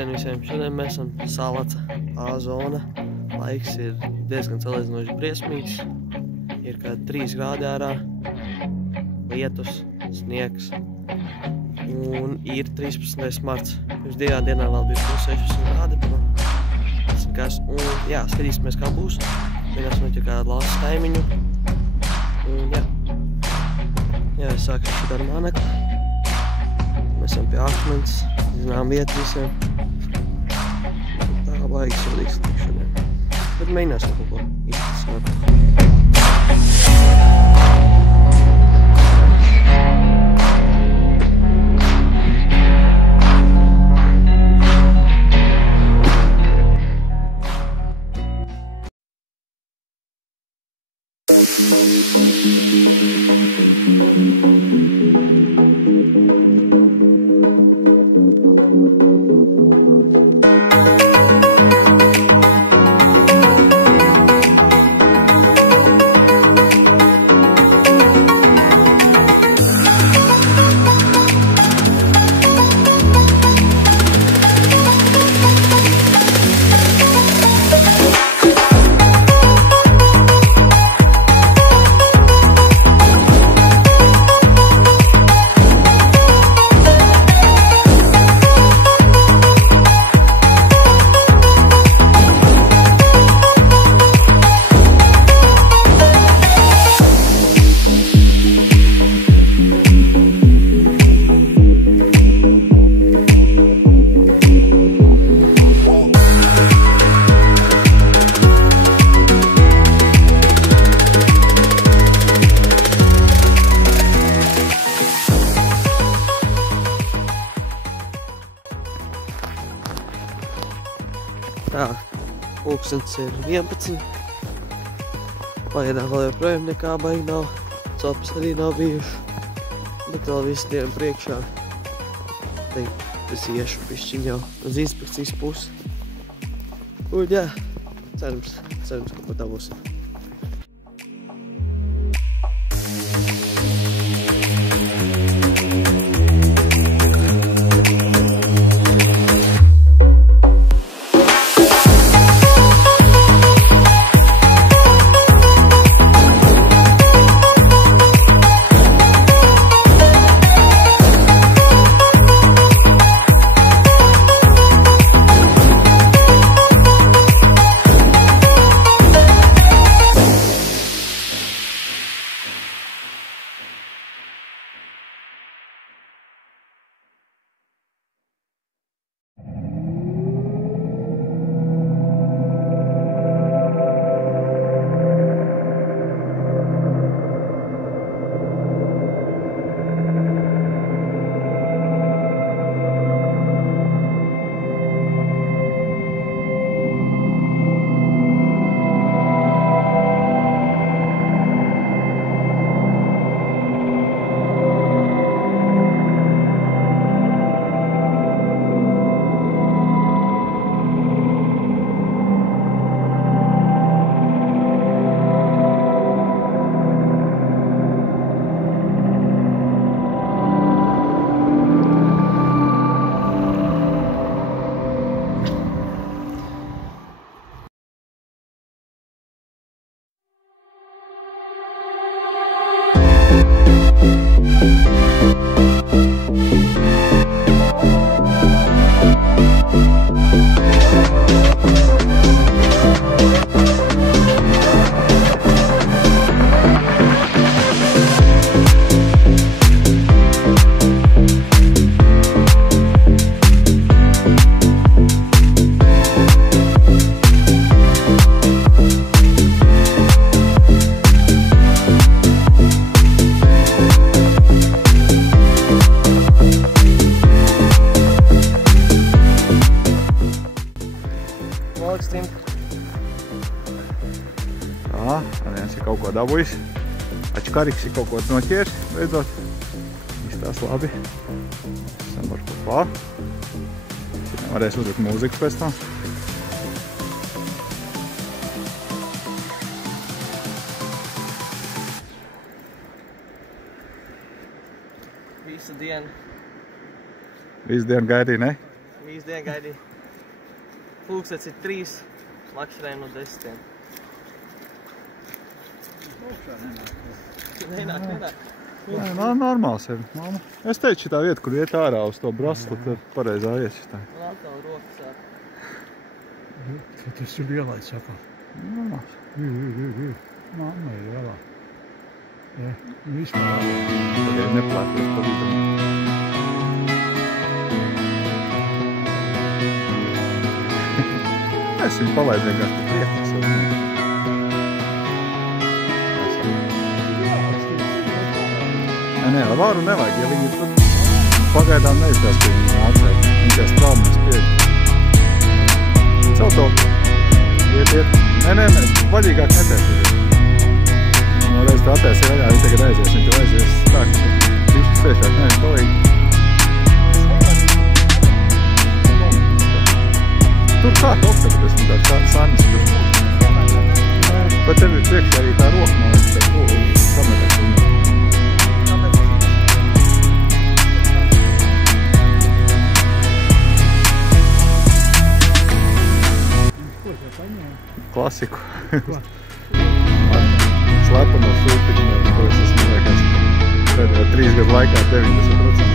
Labdien visiem! Šodien mēs esam Salaca A zona. Laiks ir diezgan salīdzinoši briesmīgs. Ir kādi 3 grādi ārā, lietus, sniegs un ir 13. marts. Pirms 2 dienām vēl bija plus 16 grādi. Un jā, skatīsimies kā būs. Vienās noķer kādu lāsu taimiņu. Un jā. Jā, es sākšu šeit ar mānekli. Mēs esam pie akmens, zinām vietu visiem. Tā baigi sodīgs sliek šodien. Bet mēģināsim kaut ko iztasināt. Tā, pulkstens ir 11. Pagaidām vēl joprojām nekā baigi nav. Copas arī nav bijuši. Bet vēl visu dienu priekšā. Es iešu pišķiņ jau uz inspekcijas pusi. Un jā, cerams, ka pat dabūsim. Tā, viens ir kaut ko dabūjis. Ačkariks ir kaut ko noķēris, beidzot. Izstās labi. Esam ar kopā. Varēs uzlikt mūziku pēc tam. Visu dienu. Visu dienu gaidīja, ne? Visu dienu gaidīja. pulkstens ir 3 makšķerēm no 10. Nenāk. Nē, normāls ir. Mama. Es teicu, šitā vieta, kur iet ārā uz to braslu, tad pareizā iet šitā. Man atkal rokas sāk. Tas ir lielais sakā. Normāls. Mamma ir lielā. Ja, vispār. Tagad neplāties pa vidu. Es viņu palaidu vienkārši pa priekšu. Nē, varu nevajag, ja viņi tur pagaidām neizskās, ka viņi nācēja. Viņi tās traumas pieļ. Cel to. Iet. Nē, vaļīgāk netēs. Reiz tu attēsi vaļā, viņi tagad aizies. Viņi tev aizies tā, ka višķi sēšāk. Nē, palīgi. Tur kā kopta, bet es viņu tā sanis tur. Bet tev ir priekšā arī tā roka, man liekas, tā kamerā. Klasiku. Slepeno sūtiņu, ko es esmu liekas pēdējo 3 gadu laikā 90%.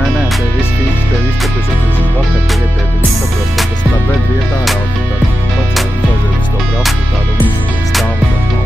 Nē, tev viss fīks, tev viss, tāpēc es vakar te vietēju, tu viss saprast, ka tas tā bedri iet ārā, un tā pacēl, un aiziet uz to brastu, tādu visu stāvu tā nav.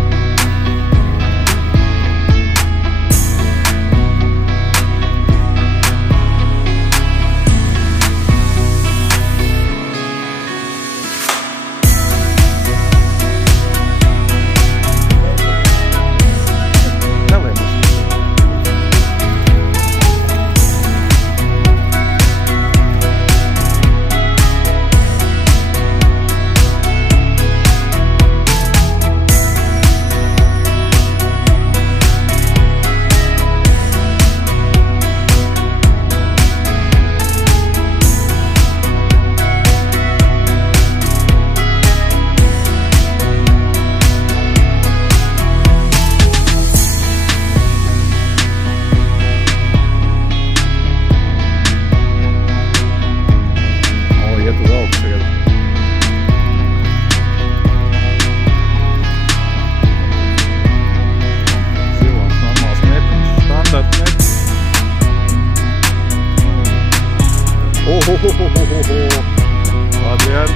Adrian,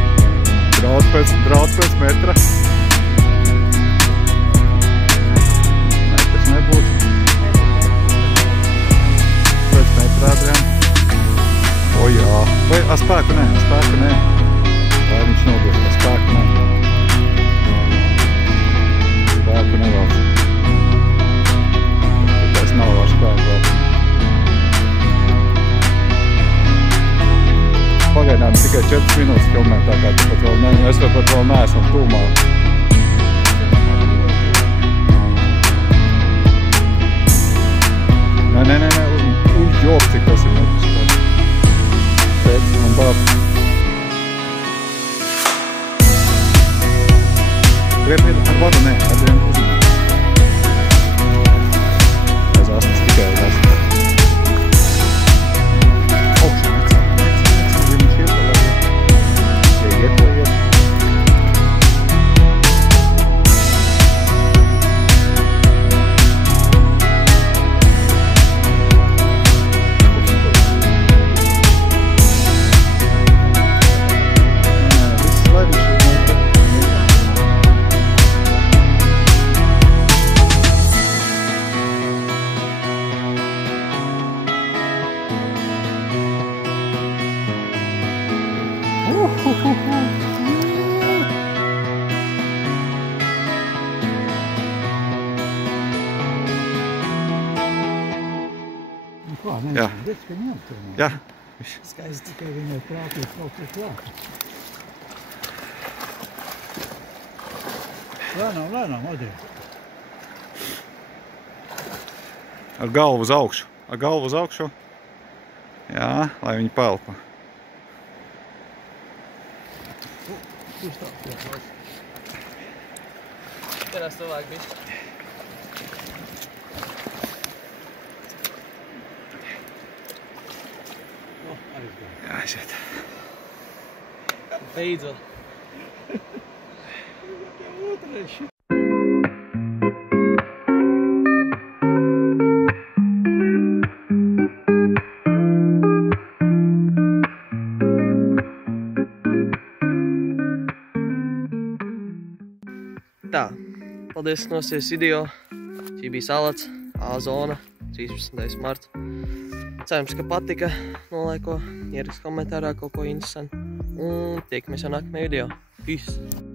draud pēc metra. Nē, tas nebūs. Pēc metra, Adrian. O jā. Vai spēku nē. Vai viņš nogūst, spēku nē. Spēku nevalc. Tas nav ar spēku vēl. Pagaidām tikai 4 minūtes filmēt, tā kā tu pat vēl es pat vēl neesam tūmā. Nē, jok, cik tas ir nepiskāt. Tēt, man bāp. Grieb ir ar vadu, nē, ar vienu uzmanību. Es asnas tikai ar asnas. Jā. Jā. Skaisti tikai viņai prātīt kaut ko klāt. Lēnām, Adri. Ar galvu uz augšu. Jā, lai viņi pelpa. Teraz to vāk bišķi. aiziet. Beidzot. Tā, paldies, ka nosties video. Šī bija salats, A-zona, 13. marts. Cerams, ka patika. Nolaiko, ierakst komentārā kaut ko interesantu. Un tiekamies jau nākamajā video. Peace!